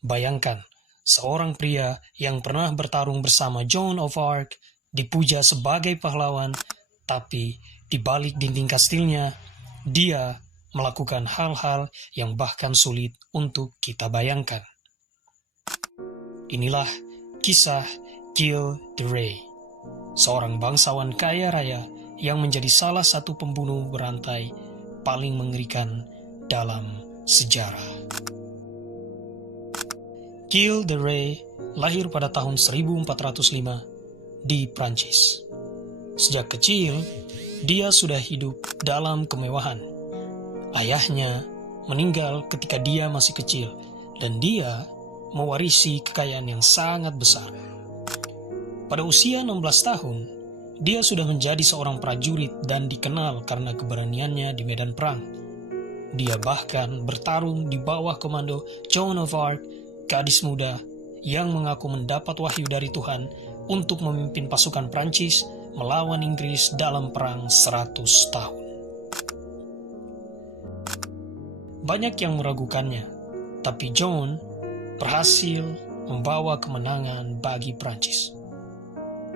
Bayangkan, seorang pria yang pernah bertarung bersama Joan of Arc dipuja sebagai pahlawan, tapi di balik dinding kastilnya, dia melakukan hal-hal yang bahkan sulit untuk kita bayangkan. Inilah kisah Gilles de Rais, seorang bangsawan kaya raya yang menjadi salah satu pembunuh berantai paling mengerikan dalam sejarah. Gilles de Rais lahir pada tahun 1405 di Prancis. Sejak kecil, dia sudah hidup dalam kemewahan. Ayahnya meninggal ketika dia masih kecil, dan dia mewarisi kekayaan yang sangat besar. Pada usia 16 tahun, dia sudah menjadi seorang prajurit dan dikenal karena keberaniannya di medan perang. Dia bahkan bertarung di bawah komando Joan of Arc, gadis muda yang mengaku mendapat wahyu dari Tuhan untuk memimpin pasukan Prancis melawan Inggris dalam perang 100 tahun. Banyak yang meragukannya, tapi Joan berhasil membawa kemenangan bagi Prancis,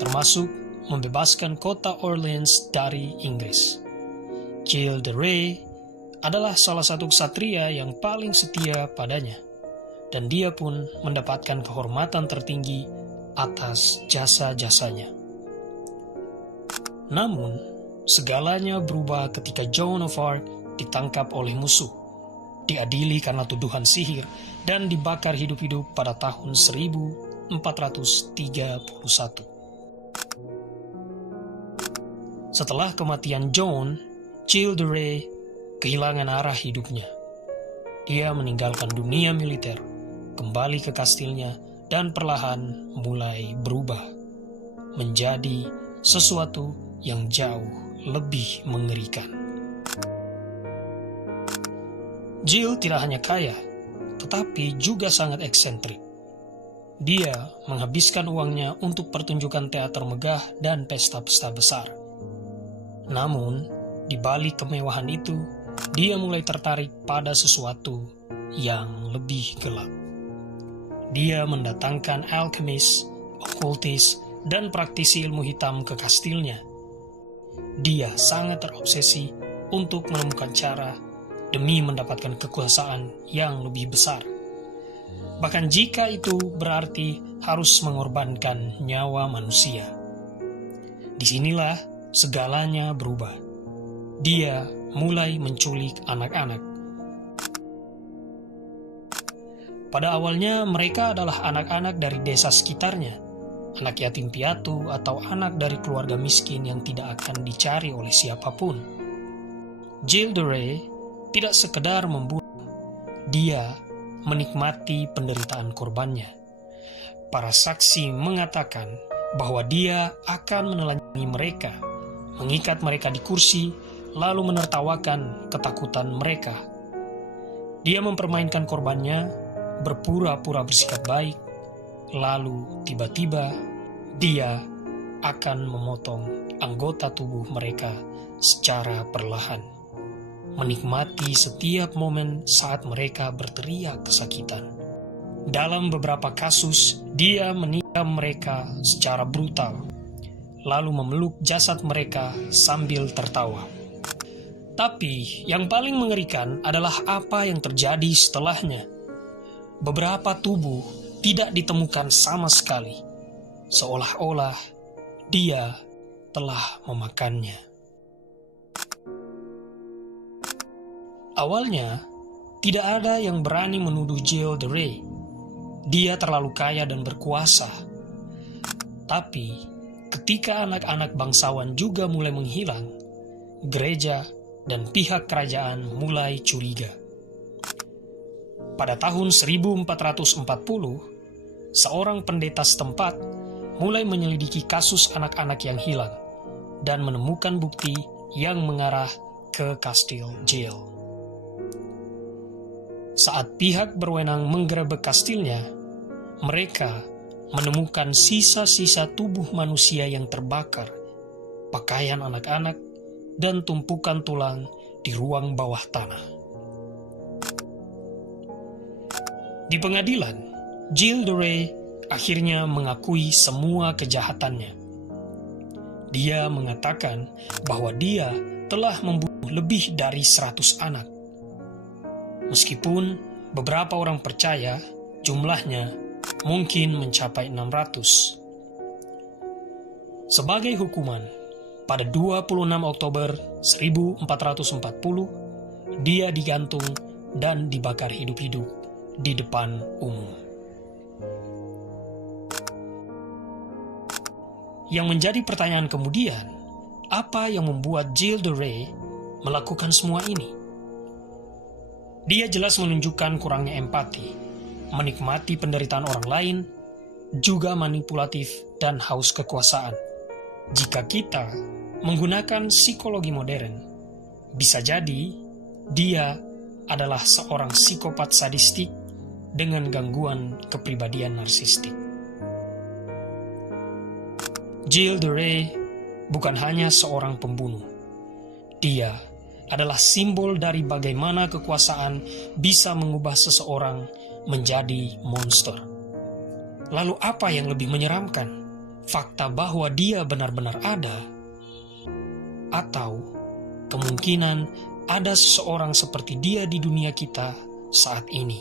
termasuk membebaskan kota Orleans dari Inggris. Gilles de Rais adalah salah satu ksatria yang paling setia padanya, dan dia pun mendapatkan kehormatan tertinggi atas jasa-jasanya. Namun, segalanya berubah ketika Joan of Arc ditangkap oleh musuh, diadili karena tuduhan sihir, dan dibakar hidup-hidup pada tahun 1431. Setelah kematian Joan, Gilles de Rais kehilangan arah hidupnya. Dia meninggalkan dunia militer, kembali ke kastilnya, dan perlahan mulai berubah menjadi sesuatu yang jauh lebih mengerikan. Gilles tidak hanya kaya, tetapi juga sangat eksentrik. Dia menghabiskan uangnya untuk pertunjukan teater megah dan pesta-pesta besar. Namun, di balik kemewahan itu, dia mulai tertarik pada sesuatu yang lebih gelap. Dia mendatangkan alkemis, okultis, dan praktisi ilmu hitam ke kastilnya. Dia sangat terobsesi untuk menemukan cara demi mendapatkan kekuasaan yang lebih besar. Bahkan jika itu berarti harus mengorbankan nyawa manusia. Disinilah segalanya berubah. Dia mulai menculik anak-anak. Pada awalnya mereka adalah anak-anak dari desa sekitarnya, anak yatim piatu atau anak dari keluarga miskin yang tidak akan dicari oleh siapapun. Gilles de Rais tidak sekedar membunuh, dia menikmati penderitaan korbannya. Para saksi mengatakan bahwa dia akan menelanjangi mereka, mengikat mereka di kursi, lalu menertawakan ketakutan mereka. Dia mempermainkan korbannya, berpura-pura bersikap baik, lalu tiba-tiba dia akan memotong anggota tubuh mereka secara perlahan, menikmati setiap momen saat mereka berteriak kesakitan. Dalam beberapa kasus, dia menikam mereka secara brutal, lalu memeluk jasad mereka sambil tertawa. Tapi yang paling mengerikan adalah apa yang terjadi setelahnya. Beberapa tubuh tidak ditemukan sama sekali, seolah-olah dia telah memakannya. Awalnya, tidak ada yang berani menuduh Gilles de Rais. Dia terlalu kaya dan berkuasa. Tapi, ketika anak-anak bangsawan juga mulai menghilang, gereja dan pihak kerajaan mulai curiga. Pada tahun 1440, seorang pendeta setempat mulai menyelidiki kasus anak-anak yang hilang dan menemukan bukti yang mengarah ke kastil Gilles. Saat pihak berwenang menggerebek kastilnya, mereka menemukan sisa-sisa tubuh manusia yang terbakar, pakaian anak-anak, dan tumpukan tulang di ruang bawah tanah. Di pengadilan, Gilles de Rais akhirnya mengakui semua kejahatannya. Dia mengatakan bahwa dia telah membunuh lebih dari 100 anak. Meskipun beberapa orang percaya jumlahnya mungkin mencapai 600. Sebagai hukuman, pada 26 Oktober 1440, dia digantung dan dibakar hidup-hidup di depan umum. Yang menjadi pertanyaan kemudian, apa yang membuat Gilles de Rais melakukan semua ini? Dia jelas menunjukkan kurangnya empati, menikmati penderitaan orang lain, juga manipulatif dan haus kekuasaan. Jika kita menggunakan psikologi modern, bisa jadi dia adalah seorang psikopat sadistik dengan gangguan kepribadian narsistik. Gilles de Rais bukan hanya seorang pembunuh. Dia adalah simbol dari bagaimana kekuasaan bisa mengubah seseorang menjadi monster. Lalu apa yang lebih menyeramkan? Fakta bahwa dia benar-benar ada? Atau kemungkinan ada seseorang seperti dia di dunia kita saat ini?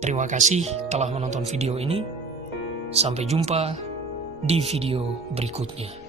Terima kasih telah menonton video ini. Sampai jumpa di video berikutnya.